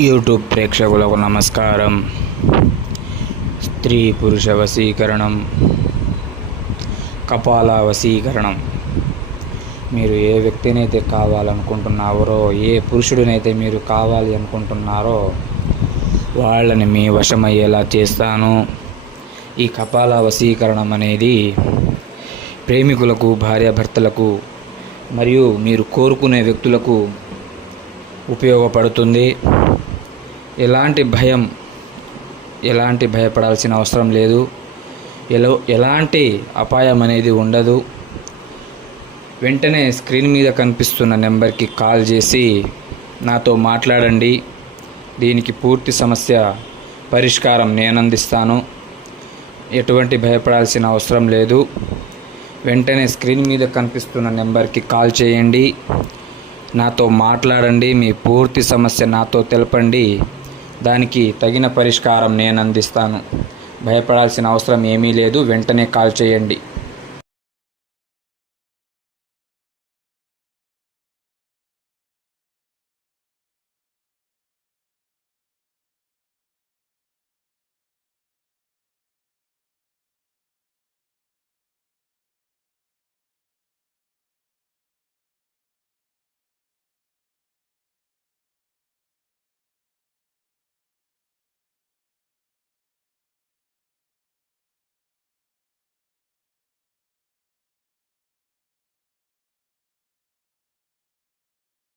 YouTube ప్రేక్షకులకు నమస్కారం. స్త్రీ పురుష వశీకరణం కపాల వశీకరణం. మీరు ఏ వ్యక్తినైతే కావాలనుకుంటున్నారో ఏ పురుషుడినైతే మీరు కావాలి అనుకుంటున్నారో వాళ్ళని మీ వశమయ్యేలా చేస్తాను. ఈ కపాల వశీకరణం అనేది ప్రేమికులకు భార్యాభర్తలకు మరియు మీరు కోరుకునే వ్యక్తులకు ఉపయోగపడుతుంది. ఎలాంటి భయం ఎలాంటి భయపడాల్సిన అవసరం లేదు. ఎలో ఎలాంటి అపాయం అనేది ఉండదు. వెంటనే స్క్రీన్ మీద కనిపిస్తున్న నెంబర్కి కాల్ చేసి నాతో మాట్లాడండి. దీనికి పూర్తి సమస్య పరిష్కారం నేను అందిస్తాను ఎటువంటి భయపడాల్సిన అవసరం లేదు. వెంటనే స్క్రీన్ మీద కనిపిస్తున్న నెంబర్కి కాల్ చేయండి. నాతో మాట్లాడండి. మీ పూర్తి సమస్య నాతో తెలపండి. దానికి తగిన పరిష్కారం నేను అందిస్తాను భయపడాల్సిన అవసరం ఏమీ లేదు. వెంటనే కాల్ చేయండి.